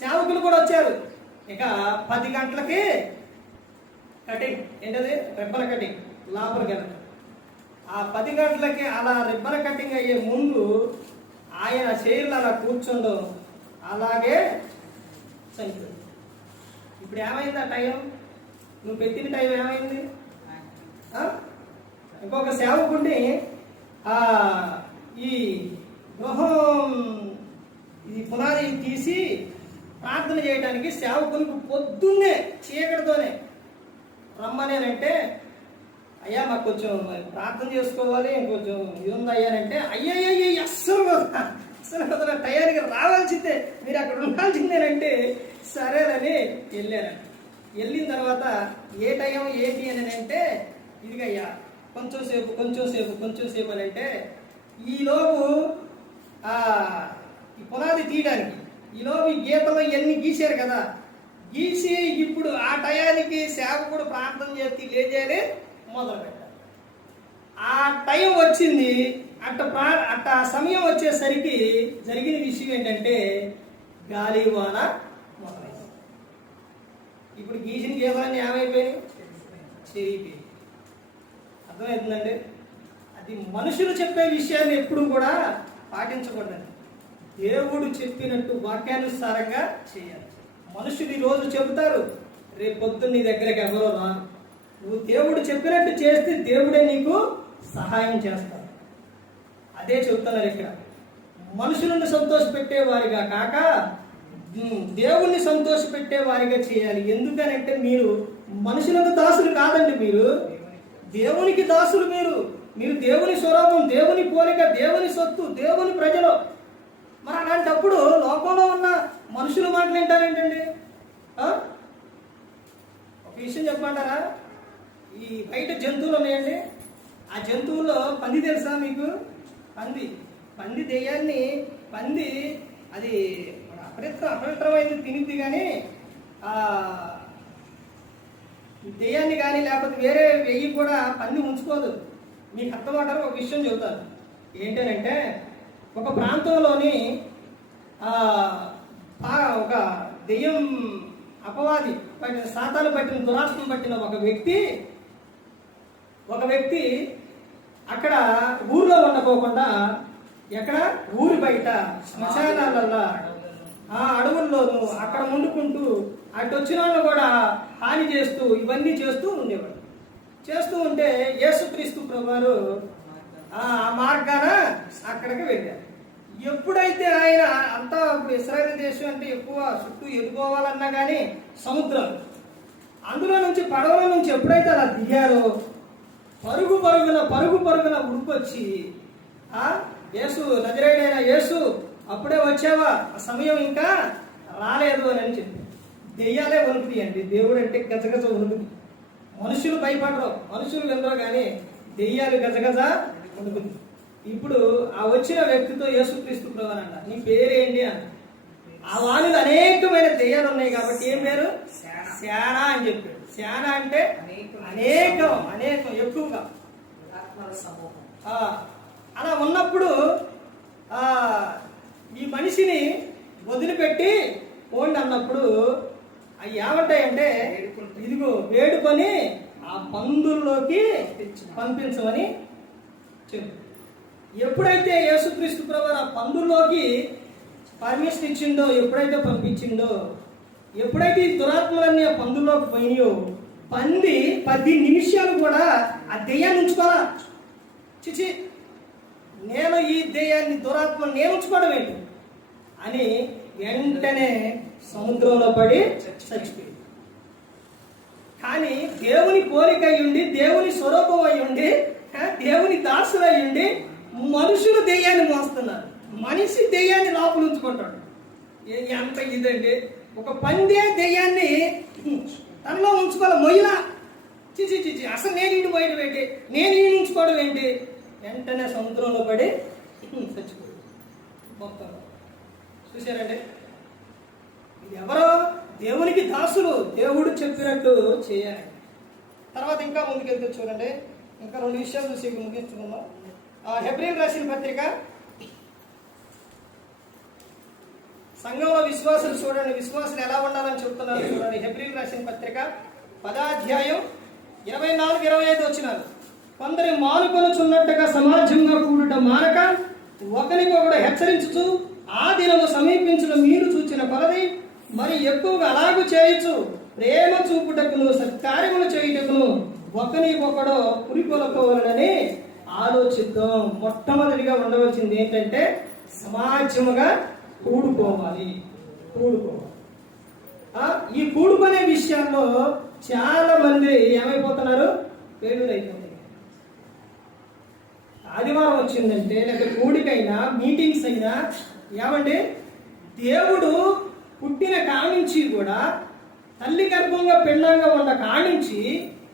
సేవకులు కూడా వచ్చారు. ఇక 10 గంటలకి కటింగ్, ఏంటది? రెబ్బర్ కటింగ్, లోపలికి వెళ్ళటం. ఆ 10 గంటలకి అలా రిబ్బన్ కటింగ్ అయ్యే ముందు ఆయన చైర్లు అలా కూర్చుండో అలాగే చనిపోయింది. ఇప్పుడు ఏమైంది ఆ టైం? నువ్వు పెట్టిన టైం ఏమైంది? ఇంకొక సేవకుడిని ఈ గృహం ఈ పునాది తీసి ప్రార్థన చేయడానికి సేవకునికి పొద్దున్నే చీకటితోనే రమ్మనేనంటే, అయ్యా మాకు కొంచెం ప్రార్థన చేసుకోవాలి, ఇంకొంచెం ఇది ఉంది అయ్యానంటే, అయ్యయ్య అస్సలు టయానికి రావాల్సిందే, మీరు అక్కడ ఉండాల్సిందేనంటే సరేనని వెళ్ళాను. వెళ్ళిన తర్వాత ఏ టైం ఏంటి అని అంటే, ఇదిగయ్యా కొంచెం సేపు అని అంటే, ఈలోపు ఈ పునాది తీయడానికి ఈలోపు ఈ గీతలో ఇవన్నీ గీశారు కదా, గీసి ఇప్పుడు ఆ టయానికి సేవకుడు ప్రార్థన చేసి లేచేయాలి, మొదలు పెట్టాలి. ఆ టైం వచ్చింది. అట్ట సమయం వచ్చేసరికి జరిగిన విషయం ఏంటంటే గాలి వాన మొదలైంది. ఇప్పుడు గీసిన గీతలన్నీ ఏమైపోయినాయి? చెరిగిపోయి. అర్థమవుతుందండి? అది మనుషులు చెప్పే విషయాన్ని ఎప్పుడు కూడా పాటించకూడదండి. దేవుడు చెప్పినట్టు వాక్యానుసారంగా చేయాలి. మనుషులు ఈరోజు చెబుతారు, రేపు పొద్దున్న నీ దగ్గరకు ఎవరో రా. నువ్వు దేవుడు చెప్పినట్టు చేస్తే దేవుడే నీకు సహాయం చేస్తాడు. అదే చెబుతున్నారు ఇక్కడ. మనుషులను సంతోషపెట్టే వారిగా కాక దేవుణ్ణి సంతోషపెట్టే వారిగా చేయాలి. ఎందుకనంటే మీరు మనుషులకు దాసులు కాదండి, మీరు దేవునికి దాసులు. మీరు దేవుని స్వరూపం, దేవుని పోలిక, దేవుని సొత్తు, దేవుని ప్రజలు. మరి అలాంటప్పుడు లోకంలో ఉన్న మనుషులు మాటలు వింటారేంటండి? ఒక విషయం చెప్పమంటారా? ఈ బయట జంతువులు ఉన్నాయండి. ఆ జంతువుల్లో పంది తెలుసా మీకు? పంది దెయ్యాన్ని అది అపవిత్రమైంది తినిద్ది, కానీ దెయ్యాన్ని కానీ లేకపోతే వేరే వెయ్యి కూడా పంది ఉంచుకోదు. మీకు అర్థమంటారు? ఒక విషయం చెబుతాను. ఏంటనంటే, ఒక ప్రాంతంలోని ఒక దెయ్యం అపవాది సాతాను పట్టిన దురాత్మ పట్టిన ఒక వ్యక్తి అక్కడ ఊర్లో ఉండకోకుండా ఎక్కడ ఊరి బయట శ్మశానాలల్లో అడవుల్లోనూ అక్కడ వండుకుంటూ అటు వచ్చిన వాళ్ళు కూడా హాని చేస్తూ ఇవన్నీ చేస్తూ ఉండేవాడు. చేస్తూ ఉంటే యేసుక్రీస్తు ప్రభువారు ఆ మార్గాన అక్కడికి వెళ్ళారు. ఎప్పుడైతే ఆయన అంతా ఇప్పుడు ఇశ్రాయేలు దేశం అంటే ఎక్కువ చుట్టూ ఎదుకోవాలన్నా కానీ సముద్రం, అందులో నుంచి పడవల నుంచి ఎప్పుడైతే అలా దిగారో పరుగు పరుగున ఉడికొచ్చి యేసు, నజరేయుడైన యేసు అప్పుడే వచ్చావా, ఆ సమయం ఇంకా రాలేదు అని చెప్పి దెయ్యాలే వణుకుతాయండి. దేవుడు అంటే గజగజ వణుకుతుంది. మనుషులు భయపడరు, మనుషులు వినరు, కానీ దెయ్యాలు గజగజ వణుకుతుంది. ఇప్పుడు ఆ వచ్చిన వ్యక్తితో యేసుక్రీస్తు ప్రభువు అంట, నీ పేరేంటి అన్న. ఆ వాణిలో అనేకమైన దెయ్యాలు ఉన్నాయి కాబట్టి ఏం పేరు? శానా అని చెప్పాడు. శానా అంటే అనేకం ఎక్కువగా. అలా ఉన్నప్పుడు ఈ మనిషిని వదిలిపెట్టి పోండి అన్నప్పుడు అవి ఏమంటాయంటే, ఇదిగో వేడుకొని ఆ పందుల్లోకి పంపించమని చెప్పు. ఎప్పుడైతే యేసుక్రీస్తు ప్రభువు ఆ పందుల్లోకి పర్మిషన్ ఇచ్చిండో, ఎప్పుడైతే పంపించిండో, ఎప్పుడైతే ఈ దురాత్మలన్నీ ఆ పందుల్లోకి పోయినాయో, పంది 10 నిమిషాలు కూడా ఆ దెయ్యాన్ని ఉంచుకోవాలా. చిచి, నేను ఈ దెయ్యాన్ని దురాత్మను నేను ఉంచుకోవడం ఏంటి అని వెంటనే సముద్రంలో పడి చచ్చిపోయింది. కానీ దేవుని కోరిక అయ్యుండి, దేవుని స్వరూపం అయ్యుండి, దేవుని దాసులు అయ్యుండి మనుషులు దెయ్యాన్ని మోస్తున్నారు. మనిషి దెయ్యాన్ని లోపల ఉంచుకుంటాడు. ఎంత ఇదండి! ఒక పందే దెయ్యాన్ని తనలో ఉంచుకోవాలి, మొయ్యలా. చిచి అసలు నేను ఇంటి బయట పెట్టి నేను ఈ ఉంచుకోవడం ఏంటి? వెంటనే సముద్రంలో పడి చచ్చిపోయింది మొత్తం. చూశారండి? ఇది ఎవరో దేవునికి దాసులు, దేవుడు చెప్పినట్టు చేయాలి. తర్వాత ఇంకా ముందుకెళ్తే చూడండి, ఇంకా 2 విషయాలు చూసి ముగించుకుందాం. హెబ్రీయులకు రాసిన పత్రిక, సంఘంలో విశ్వాసులు చూడండి, విశ్వాసులు ఎలా ఉండాలని చెప్తున్నారు చూడండి. హెబ్రీయులకు రాసిన పత్రిక 10వ అధ్యాయం 24-25 వచనాలు. కొందరి మానుకొనుచున్నట్టుగా సమాజంగా కూడుట మానక ఒకరికొకడు హెచ్చరించుచు ఆ దినము సమీపించడం మీరు చూచిన కొలది మరి ఎక్కువగా అలాగూ చేయొచ్చు ప్రేమ చూపుటకును సత్కార్యములు చేయుటకును ఒకరికొకడు పురికొలకోవాలని ఆలోచిద్దాం. మొట్టమొదటిగా ఉండవలసింది ఏంటంటే సమాజముగా కూడుకోవాలి. ఈ కూడుకునే విషయాల్లో చాలా మంది ఏమైపోతున్నారు, ఫెయిల్యూర్ అయిపోతుంది. ఆదివారం వచ్చిందంటే లేకపోతే కూడికైనా మీటింగ్స్ అయినా ఏమంటే దేవుడు పుట్టిన కానించి కూడా తల్లి గర్భంగా పిండంగా ఉన్న కానించి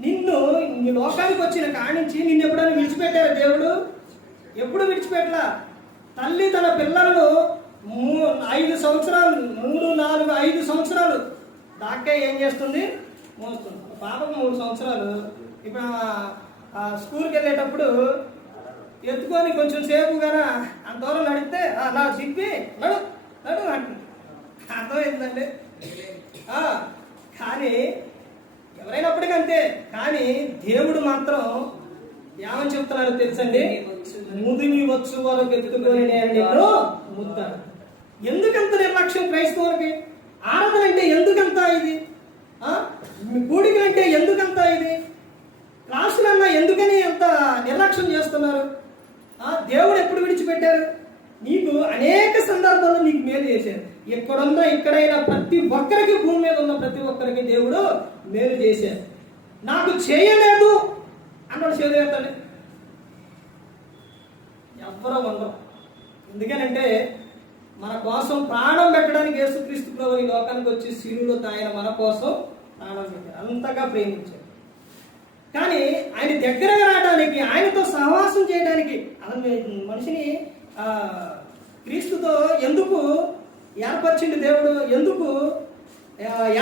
నిన్ను నీ లోకానికి వచ్చిన కానించి నిన్ను ఎప్పుడైనా విడిచిపెట్టారు దేవుడు? ఎప్పుడు విడిచిపెట్టలా. తల్లి తన పిల్లలను 5 సంవత్సరాలు 3, 4, 5 సంవత్సరాలు దాకా ఏం చేస్తుంది, మోస్తుంది. పాపకు 3 సంవత్సరాలు. ఇప్పుడు స్కూల్కి వెళ్ళేటప్పుడు ఎత్తుకొని కొంచెం సేపు కదా అంత దూరం నడిస్తే నా తిప్పి నడు నడు అంటుంది. అర్థమైందండి. కానీ ఎవరైనప్పటికీ అంతే. కానీ దేవుడు మాత్రం ఏమని చెప్తున్నారో తెలుసండి, ముదిమి వచ్చు వరకు ఎత్తుకొని నేను ముద్దాను. ఎందుకంత నిర్లక్ష్యం క్రైస్తవులకి? ఆరాధన అంటే ఎందుకంతా ఇది? కూడికలంటే ఎందుకంతా ఇది? క్లాసులన్నా ఎందుకని ఎంత నిర్లక్ష్యం చేస్తున్నారు? దేవుడు ఎప్పుడు విడిచిపెట్టారు? నీకు అనేక సందర్భాల్లో నీకు మేలు చేశారు. ఎక్కడున్నా ఇక్కడైనా ప్రతి ఒక్కరికి, భూమి మీద ఉన్న ప్రతి ఒక్కరికి దేవుడు మేలు చేశారు. నాకు చేయలేదు అన్నాడు చేస్తాడు. ఎవరో ఉండవు. ఎందుకనంటే మన కోసం ప్రాణం పెట్టడానికి యేసుక్రీస్తు ప్రభువు ఈ లోకానికి వచ్చి శిలువలో ఆయన మన కోసం ప్రాణం పెట్టారు. అంతగా ప్రేమించారు. కానీ ఆయన దగ్గరగా రావడానికి, ఆయనతో సహవాసం చేయడానికి, మనిషిని క్రీస్తుతో ఎందుకు ఏర్పరిచిండు దేవుడు? ఎందుకు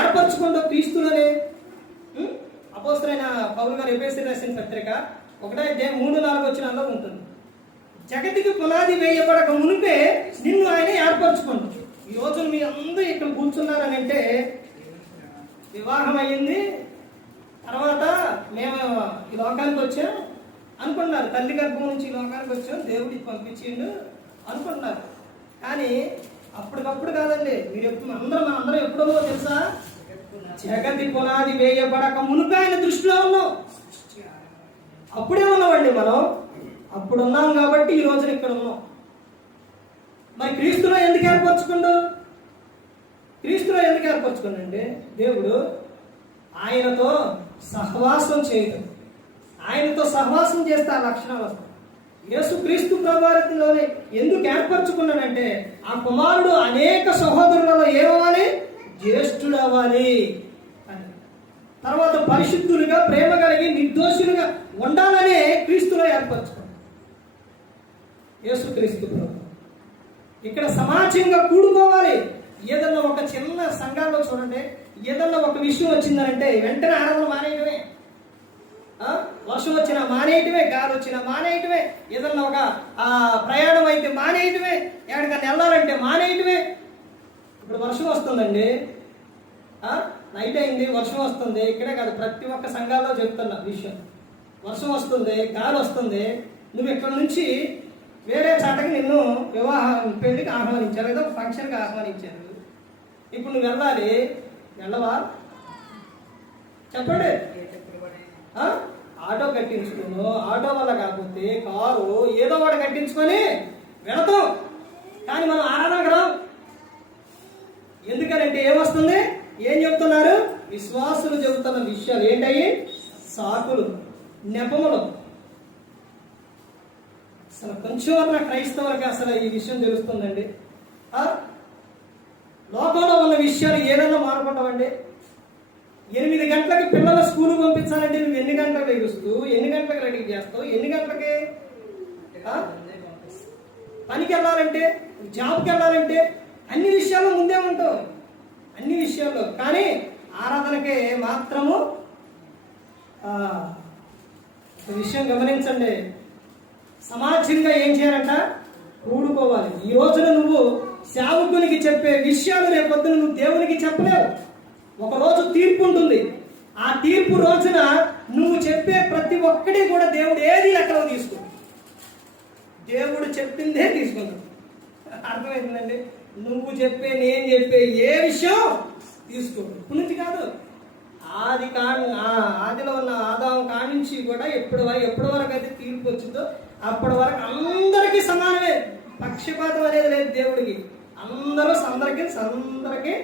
ఏర్పరచుకుంటూ క్రీస్తులోనే? అపోస్తలుడైన పౌలు గారు ఎఫెసీయులకు రాసిన పత్రిక 1:3-4 వచ్చిన అందులో ఉంటుంది. జగతికి పునాది వేయబడక మునిపే నిన్ను ఆయన ఏర్పరచుకుంటాడు. ఈ రోజు మీ అందరూ ఇక్కడ కూర్చున్నారని అంటే వివాహం అయ్యింది, తర్వాత మేము ఈ లోకానికి వచ్చాం అనుకుంటున్నారు. తల్లి గర్భం నుంచి ఈ లోకానికి వచ్చాం, దేవుడికి పంపించిండు అనుకుంటున్నారు. కానీ అప్పటికప్పుడు కాదండి. మీరు మనందరం ఎప్పుడో తెలుసా? జగతి పునాది వేయబడక మునుపే ఆయన దృష్టిలో ఉన్నాం. అప్పుడే ఉన్నామండి మనం. అప్పుడు ఉన్నాం కాబట్టి ఈ రోజున ఇక్కడ ఉన్నాం. మరి క్రీస్తులో ఎందుకు ఏర్పరచుకుండు? క్రీస్తులో ఎందుకు ఏర్పరచుకుండంటే దేవుడు ఆయనతో సహవాసం చేయడం. ఆయనతో సహవాసం చేస్తే ఆ లక్షణాలు వస్తాయి. యేసు క్రీస్తు ప్రభువులోనే ఎందుకు ఏర్పరచుకున్నాడంటే ఆ కుమారుడు అనేక సహోదరులలో ఏమవ్వాలి? జ్యేష్ఠుడు అవ్వాలి అని. తర్వాత పరిశుద్ధులుగా, ప్రేమ కలిగి, నిర్దోషులుగా ఉండాలనే క్రీస్తులో ఏర్పరచుకున్నాడు యేసు క్రీస్తు ప్రభు. ఇక్కడ సమాజంగా కూడుకోవాలి. ఏదన్నా ఒక చిన్న సంఘాల్లో చూడండి, ఏదన్నా ఒక విషయం వచ్చిందంటే వెంటనే ఆరాధన మానేయడమే. వర్షం వచ్చినా మానేయటమే, గాలి వచ్చినా మానేయటమే, ఏదన్నా ఒక ప్రయాణం అయితే మానేయటమే, ఎక్కడికన్నా వెళ్ళాలంటే మానేయటమే. ఇప్పుడు వర్షం వస్తుందండి, నైట్ అయింది, వర్షం వస్తుంది. ఇక్కడే కాదు, ప్రతి ఒక్క సంఘాల్లో చెప్తున్నా విషయం. వర్షం వస్తుంది, గాలి వస్తుంది, నువ్వు ఇక్కడ నుంచి వేరే చాటకి నిన్ను వివాహం పెళ్లికి ఆహ్వానించారు, ఏదో ఫంక్షన్కి ఆహ్వానించారు. ఇప్పుడు నువ్వు వెళ్ళాలి, వెళ్ళవా? చెప్పండి. ఆటో కట్టించుకును, ఆటో వల్ల కాకపోతే కారు ఏదో వాడు కట్టించుకొని వెళతాం. కానీ మనం ఆరాధనకు రాం. ఎందుకనంటే ఏమొస్తుంది? ఏం చెప్తున్నారు? విశ్వాసులు చెబుతున్న విషయాలు ఏంటయ్యి? సాకులు, నెపములు. అసలు కొంచెం అన్న క్రైస్తవులకి అసలు ఈ విషయం తెలుస్తుందండి. లోకంలో ఉన్న విషయాలు ఏదైనా మానుకుంటామండి. 8 గంటలకి పిల్లల స్కూల్ పంపించాలంటే నువ్వు ఎన్ని గంటలకు ఎగుస్తూ, ఎన్ని గంటలకు రెడీ చేస్తావు, ఎన్ని గంటలకి పనికి వెళ్ళాలంటే, జాబ్కి వెళ్ళాలంటే అన్ని విషయాల్లో ముందే ఉంటావు, అన్ని విషయాల్లో. కానీ ఆరాధనకే మాత్రము విషయం గమనించండి. సమాజంగా ఏం చేయాలంట? కూడుకోవాలి. ఈ రోజున నువ్వు సేవకునికి చెప్పే విషయాలు రేపొద్దున నువ్వు దేవునికి చెప్పలేవు. ఒకరోజు తీర్పు ఉంటుంది. ఆ తీర్పు రోజున నువ్వు చెప్పే ప్రతి ఒక్కటి కూడా దేవుడు ఏది లెక్కలో తీసుకో, దేవుడు చెప్పిందే తీసుకుంటాడు. అర్థమవుతుందండి? నువ్వు చెప్పే, నేను చెప్పే ఏ విషయం తీసుకోడు. ఇప్పుడు నుంచి కాదు, ఆదిలో ఉన్న ఆదాము కానించి కూడా ఎప్పటి వరకు అయితే తీర్పు వచ్చిందో అప్పటి వరకు అందరికీ సమానమే. పక్షపాతం అనేది లేదు దేవుడికి. అందరికీ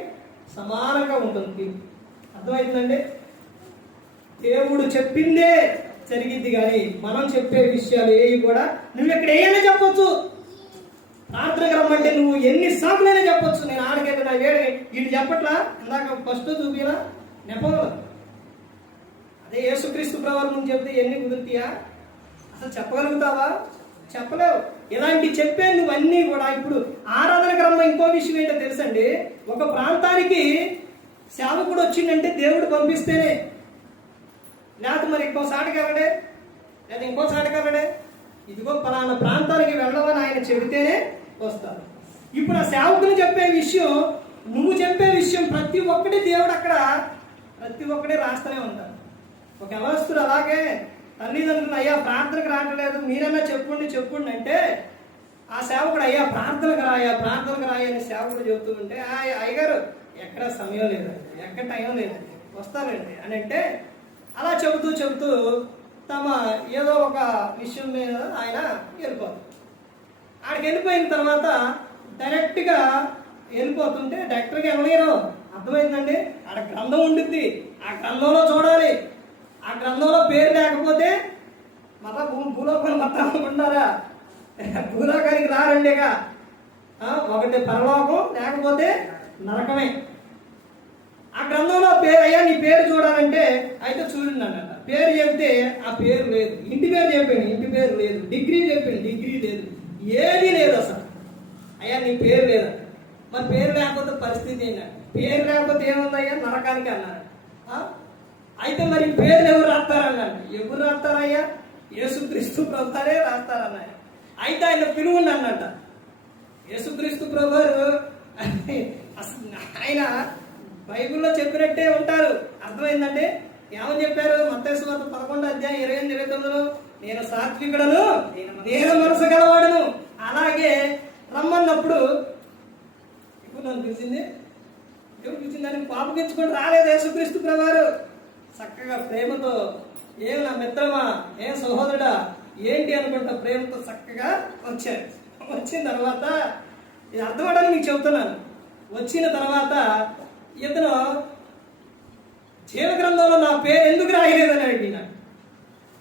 సమానంగా ఉంటుంది తీర్పు. అర్థమవుతుందండి? దేవుడు చెప్పిందే జరిగింది, కానీ మనం చెప్పే విషయాలు ఏవి కూడా నువ్వు ఇక్కడ ఏమైనా చెప్పొచ్చు. ప్రార్థనకు రమ్మంటే నువ్వు ఎన్ని సాకులైనా చెప్పొచ్చు. నేను ఆడికెళ్ళి నా వేడి వీళ్ళు చెప్పట్లా, ఇందాక ఫస్ట్ చూపిలా నెపంలో అదే యేసుక్రీస్తు ప్రభువు ముందు చెప్తే ఎన్ని కుదురుతాయా? అసలు చెప్పగలుగుతావా? చెప్పలేవు. ఇలాంటి చెప్పే నువ్వన్నీ కూడా. ఇప్పుడు ఆరాధన క్రమం ఇంకో విషయం ఏంటో తెలుసండి, ఒక ప్రాంతానికి సేవకుడు వచ్చిందంటే దేవుడు పంపిస్తేనే, లేకపోతే మరి ఇంకోసాటికి వెళ్ళడే, లేదా ఇంకోసాటికి వెళ్ళడే. ఇదిగో పలానా ప్రాంతానికి వెళ్ళమని ఆయన చెబితేనే వస్తారు. ఇప్పుడు ఆ సేవకులు చెప్పే విషయం, నువ్వు చెప్పే విషయం ప్రతి ఒక్కటి దేవుడు అక్కడ ప్రతి ఒక్కటి రాస్తూనే ఉంటారు. ఒక యవనస్తుడు అలాగే తల్లిదండ్రులు, అయ్యా ప్రార్థనకు రావట్లేదు, మీరన్నా చెప్పుండి అంటే ఆ సేవకుడు అయ్యా ప్రార్థనకు రాయ అని సేవకుడు చెబుతూ ఉంటే అయ్యగారు ఎక్కడ సమయం లేదండి, ఎక్కడ టైం లేదండి, వస్తానండి అని అంటే అలా చెబుతూ తమ ఏదో ఒక విషయం మీద ఆయన వెళ్ళిపోతారు. ఆడికి వెళ్ళిపోయిన తర్వాత డైరెక్ట్గా వెళ్ళిపోతుంటే డైరెక్ట్గా వెళ్ళలేరు. అర్థమైందండి? ఆడ గ్రంథం ఉండిద్ది, ఆ గ్రంథంలో చూడాలి. ఆ గ్రంథంలో పేరు లేకపోతే మళ్ళా భూలోకాన్ని మొత్తం ఉన్నారా? భూలోకానికి రారండిగా. ఒకటి పరలోకం, లేకపోతే నరకమే. ఆ గ్రంథంలో పేరు, అయ్యా నీ పేరు చూడాలంటే అయితే చూడండి అన్నట. పేరు చెప్తే ఆ పేరు లేదు. ఇంటి పేరు చెప్పాను, ఇంటి పేరు లేదు. డిగ్రీ చెప్పాను, డిగ్రీ లేదు. ఏది లేదు అసలు. అయ్యా నీ పేరు లేదంట. మరి పేరు లేకపోతే పరిస్థితి ఏంటంటే, పేరు లేకపోతే ఏముందయ్యా? నరకానికి అన్నాడు. అయితే మరి పేర్లు ఎవరు రాస్తారన్నాడు. ఎవరు రాస్తారయ్యా? యేసుక్రీస్తు ప్రభువారే రాస్తారన్నాడు. అయితే ఆయన పిలువుండి అన్నట. యేసుక్రీస్తు ప్రభువారు ఆయన బైబిల్లో చెప్పినట్టే ఉంటారు. అర్థమైందంటే ఏమని చెప్పారు? మత్తయి సువార్త 11:28-29 నేను సాత్వికుడను, నేను మనసు గలవాడును. అలాగే రమ్మన్నప్పుడు ఇప్పుడు నన్ను పిలిచింది, ఎవరు పిలిచిందని పాపగించుకొని రాలేదు యేసుక్రీస్తు ప్రభువారు. చక్కగా ప్రేమతో, ఏం నా మిత్రమా, ఏం సహోదరుడా, ఏంటి అనుకుంటా ప్రేమతో చక్కగా వచ్చారు. వచ్చిన తర్వాత ఇది అర్థమవడానికి మీకు చెబుతున్నాను. వచ్చిన తర్వాత ఇతను జీవ గ్రంథంలో నా పేరు ఎందుకు రాయలేదని అడిగినాడు.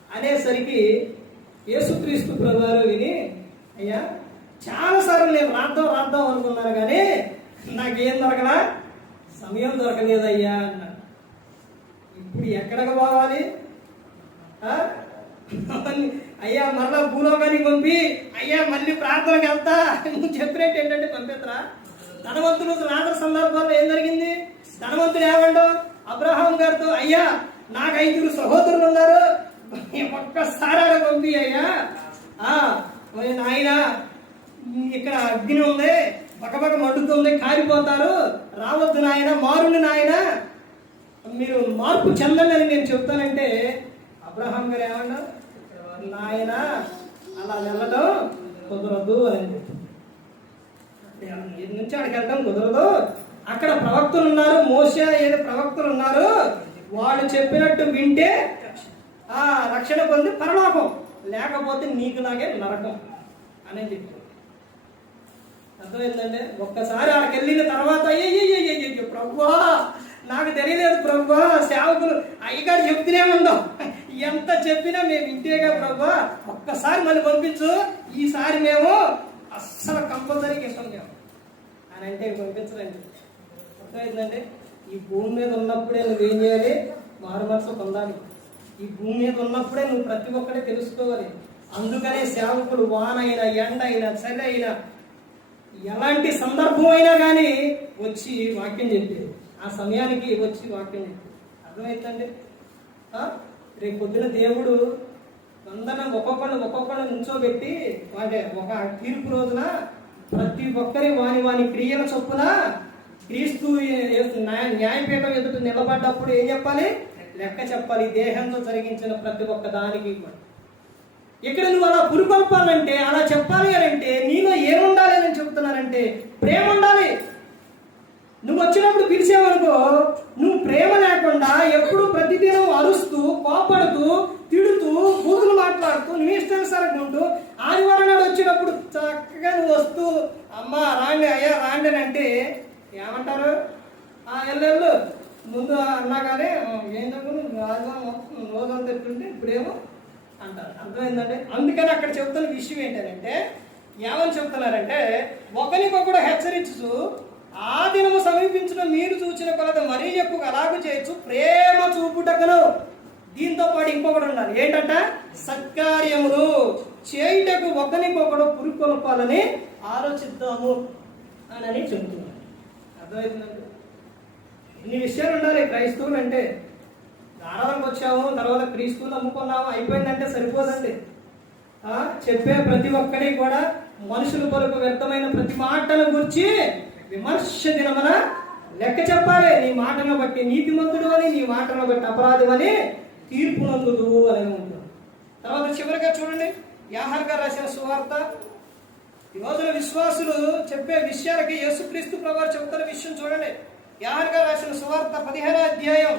అనేసరికి యేసుక్రీస్తు ప్రభువారు విని, అయ్యా చాలాసార్లు నేను రాద్దాం అనుకున్నాను, కానీ నాకేం దొరకలా, సమయం దొరకలేదయ్యా అన్నాడు. ఇప్పుడు ఎక్కడికి పోవాలి? అయ్యా మరలా భూలోకానికి పంపి, అయ్యా మళ్ళీ ప్రార్థనకి వెళ్తా నువ్వు చెప్పినట్టు ఏంటంటే పంపిత్తరా? ధనవంతుడు రాత్రి సందర్భంలో ఏం జరిగింది? ధనవంతుడు ఏమండో అబ్రహాం గారితో, అయ్యా నాకు 5 సహోదరులు ఉన్నారు, ఒక్కసారి పంపి అయ్యా, నాయన ఇక్కడ అగ్ని ఉంది, పక్కపక్క మండుతుంది, కారిపోతారు, రావద్దు నాయన, మారుని నాయన, మీరు మార్పు చెందండి అని నేను చెప్తానంటే అబ్రహాం గారు ఏమన్నారు? నాయన అలా వెళ్ళడం కుదరదు అని చెప్పి నుంచి అక్కడికి వెళ్ళడం కుదరదు. అక్కడ ప్రవక్తలు ఉన్నారు, మోషే ఏదో ప్రవక్తలు ఉన్నారు, వాళ్ళు చెప్పినట్టు వింటే రక్షణ పొంది పరలోకం, లేకపోతే నీకులాగే నరకం అని చెప్పి. అర్థమైందండి? ఒక్కసారి అక్కడికి వెళ్ళిన తర్వాత అయ్యో ప్రభువా నాకు తెలియలేదు ప్రభువా, సేవకులు అయ్యగారు చెప్తూనే ఉందాం, ఎంత చెప్పినా మేము ఇంటేగా ప్రభువా, ఒక్కసారి మళ్ళీ పంపించు, ఈసారి మేము అస్సలు కంపల్సరీగా ఇష్టం అని అంటే పంపించరండి. అర్థమైందండి? ఈ భూమి మీద ఉన్నప్పుడే నువ్వేం చేయాలి? మారు మనసు పొందాలి. ఈ భూమి మీద ఉన్నప్పుడే నువ్వు ప్రతి ఒక్కటే తెలుసుకోవాలి. అందుకనే సేవకులు వానైనా, ఎండ అయినా, చలి అయినా, ఎలాంటి సందర్భం అయినా కానీ వచ్చి వాక్యం చెప్పేది. ఆ సమయానికి వచ్చి వాక్యం చెప్పేది. అర్థమైందండి? రేపు పొద్దున దేవుడు అందరం ఒక్కొక్కరిని నుంచోబెట్టి ఒక తీర్పు రోజున ప్రతి ఒక్కరి వాని క్రియల చొప్పున క్రీస్తు న్యాయపీఠం ఎదుట నిలబడ్డప్పుడు ఏం చెప్పాలి? లెక్క చెప్పాలి, దేహంతో జరిగించిన ప్రతి ఒక్క దానికి కూడా. ఇక్కడ నువ్వు అలా పురుకొల్పాలంటే, అలా చెప్పాలి అని అంటే నీలో ఏముండాలి అని చెబుతున్నానంటే ప్రేమ ఉండాలి. నువ్వు వచ్చినప్పుడు పిలిచేవనుకో, నువ్వు ప్రేమ లేకుండా ఎప్పుడు ప్రతిదినం అరుస్తూ, కోపడుతూ, తిడుతూ, బూతులు మాట్లాడుతూ, నీ ఇష్టానుసారంగా ఉంటూ, ఆదివారం నాడు వచ్చినప్పుడు చక్కగా నువ్వు వస్తూ అమ్మా రాండి, అయ్యా రాండి అని అంటే ఏమంటారు? ఎల్లెళ్ళు ముందు అన్నాగానే ఏంటప్పుడు ఆదివారం రోజంతా ఎట్లుంటే ఇప్పుడేమో అంటారు. అర్థమైందండి? అందుకని అక్కడ చెప్తున్న విషయం ఏంటంటే, ఏమని చెప్తున్నారంటే, ఒకరికొకడు హెచ్చరించు, ఆ దినము సమీపించడం మీరు చూచిన కొలత మరీ ఎక్కువ అలాగూ చేయొచ్చు, ప్రేమ చూపుటకును. దీంతో పాటు ఇంకొకటి ఉండాలి, ఏంటంట? సత్కార్యములు చేయుటకు ఒకరికొకడు పురుకొల్పాలని ఆలోచిద్దాము అని చెప్తున్నారు. అర్థమవుతుందండి? ఇన్ని విషయాలు ఉండాలి క్రైస్తవులు అంటే. ఆరాధనకు వచ్చాము, తర్వాత క్రీస్తుని నమ్ముకున్నాము, అయిపోయిందంటే సరిపోదండి. చెప్పే ప్రతి ఒక్కడి కూడా మనుషుల కొరకు వ్యర్థమైన ప్రతి మాటను గురించి విమర్శ దినమున లెక్క చెప్పాలి. నీ మాటను బట్టి నీతిమంతుడు అని, నీ మాటను బట్టి అపరాధి అని తీర్పునందుడు అని ఉంటుంది. తర్వాత చివరిగా చూడండి, యోహాను గారు రాసిన సువార్త. ఈ రోజున విశ్వాసులు చెప్పే విషయాలకి యేసుక్రీస్తు ప్రభువారు చెబుతున్న విషయం చూడండి. యోహాను గారు రాసిన సువార్త 15వ అధ్యాయం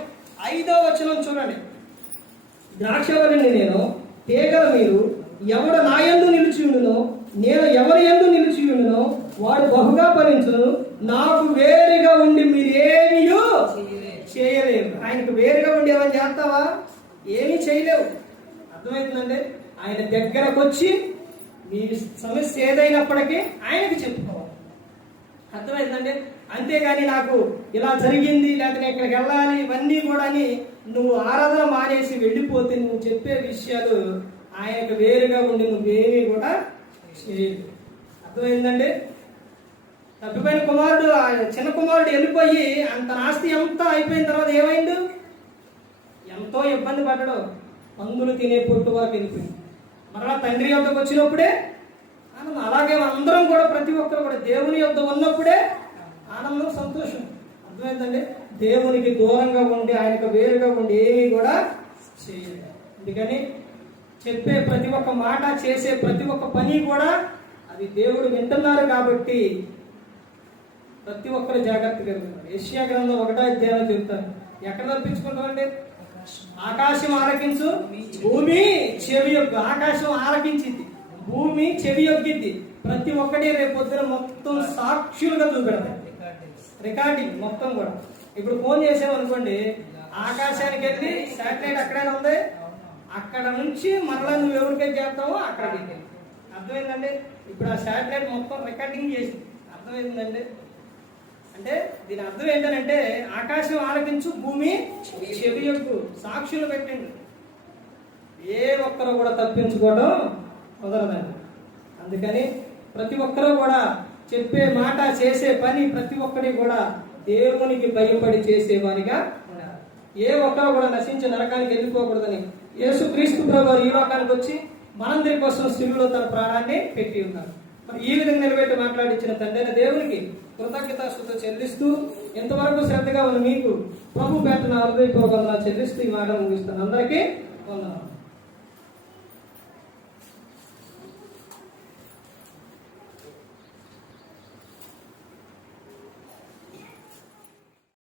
5వ వచనం చూడండి. ద్రాక్షవల్లిని నేను, తీగలు మీరు. ఎవడు నా యందు నిలిచి ఉండునో, నేను ఎవరి యందు నిలిచి ఉండునో వాడు బహుగా ఫలించును. నాకు వేరుగా ఉండి మీరేమీ చేయలేవు. ఆయనకు వేరుగా ఉండి ఏమని చేస్తావా? ఏమీ చేయలేవు. అర్థమవుతుందండి? ఆయన దగ్గరకు వచ్చి మీ సమస్య ఏదైనప్పటికీ ఆయనకి చెప్పుకోవాలి. అర్థమైందండి? అంతేగాని నాకు ఇలా జరిగింది, లేకపోతే ఇక్కడికి వెళ్ళాలి, ఇవన్నీ కూడా నువ్వు ఆరాధన మానేసి వెళ్ళిపోతే నువ్వు చెప్పే విషయాలు ఆయనకు వేరుగా ఉండి నువ్వేమీ కూడా చేయలేదు. అర్థమైందండి? తప్పిపోయిన కుమారుడు, చిన్న కుమారుడు వెళ్ళిపోయి అంత ఆస్తి అంతా అయిపోయిన తర్వాత ఏమైంది? ఎంతో ఇబ్బంది పడ్డాడు. పందులు తినే పొట్టు వరకు వెళ్ళిపోయింది. మరలా తండ్రి యొద్దకు వచ్చినప్పుడే ఆనందం. అలాగే అందరం కూడా, ప్రతి ఒక్కరు కూడా దేవుని యొద్ద ఉన్నప్పుడే ఆనందం, సంతోషం. అర్థమైందండి? దేవునికి దూరంగా ఉండి, ఆయనకు వేరుగా ఉండి ఏమీ కూడా చేయలేదు. అందుకని చెప్పే ప్రతి ఒక్క మాట, చేసే ప్రతి ఒక్క పని కూడా అది దేవుడు వింటున్నారు కాబట్టి ప్రతి ఒక్కరు జాగ్రత్తగా ఉన్నారు. యెషయా గ్రంథం 1వ అధ్యాయంలో చెబుతారు. ఎక్కడ తప్పించుకుంటామండి? ఆకాశం ఆలకించు, భూమి చెవి యొగ్గు. ఆకాశం ఆలకించింది, భూమి చెవి యొగ్గిద్ది. ప్రతి ఒక్కటి రేపొద్దున మొత్తం సాక్షులుగా చూపెడతాయి. రికార్డింగ్ మొత్తం కూడా. ఇప్పుడు ఫోన్ చేసామనుకోండి, ఆకాశానికి వెళ్ళి శాటిలైట్ అక్కడైనా ఉంది, అక్కడ నుంచి మరలా నువ్వు ఎవరికైతే చేస్తావో అక్కడికి. అర్థమైందండి? ఇప్పుడు ఆ శాటిలైట్ మొత్తం రికార్డింగ్ చేసింది. అర్థమైందండి? అంటే దీని అర్థం ఏంటంటే, ఆకాశం ఆలకించు, భూమి చెవి యొగ్గు, సాక్షులు పెట్టండి. ఏ ఒక్కరు కూడా తప్పించుకోవడం కుదరదండి. అందుకని ప్రతి ఒక్కరూ కూడా చెప్పే మాట, చేసే పని ప్రతి ఒక్కరి కూడా దేవునికి భయపడి చేసేవారిగా ఉండాలి. ఏ ఒక్కరు కూడా నశించి నరకానికి వెళ్ళిపోకూడదని యేసుక్రీస్తు ప్రభువారు ఈ లోకానికి వచ్చి మనందరి కోసం శిలువలో తన ప్రాణాన్ని పెట్టి ఉన్నారు. మరి ఈ విధంగా నిలబెట్టి మాట్లాడించిన తండ్రైన దేవునికి కృతజ్ఞతాస్తుతులు చెల్లిస్తూ, ఇంతవరకు శ్రద్ధగా ఉన్న మీకు ప్రభు పేట నా హృదయపూర్వకంగా చెల్లిస్తూ ఈ మాట ముగిస్తాను. అందరికీ వందనాలు.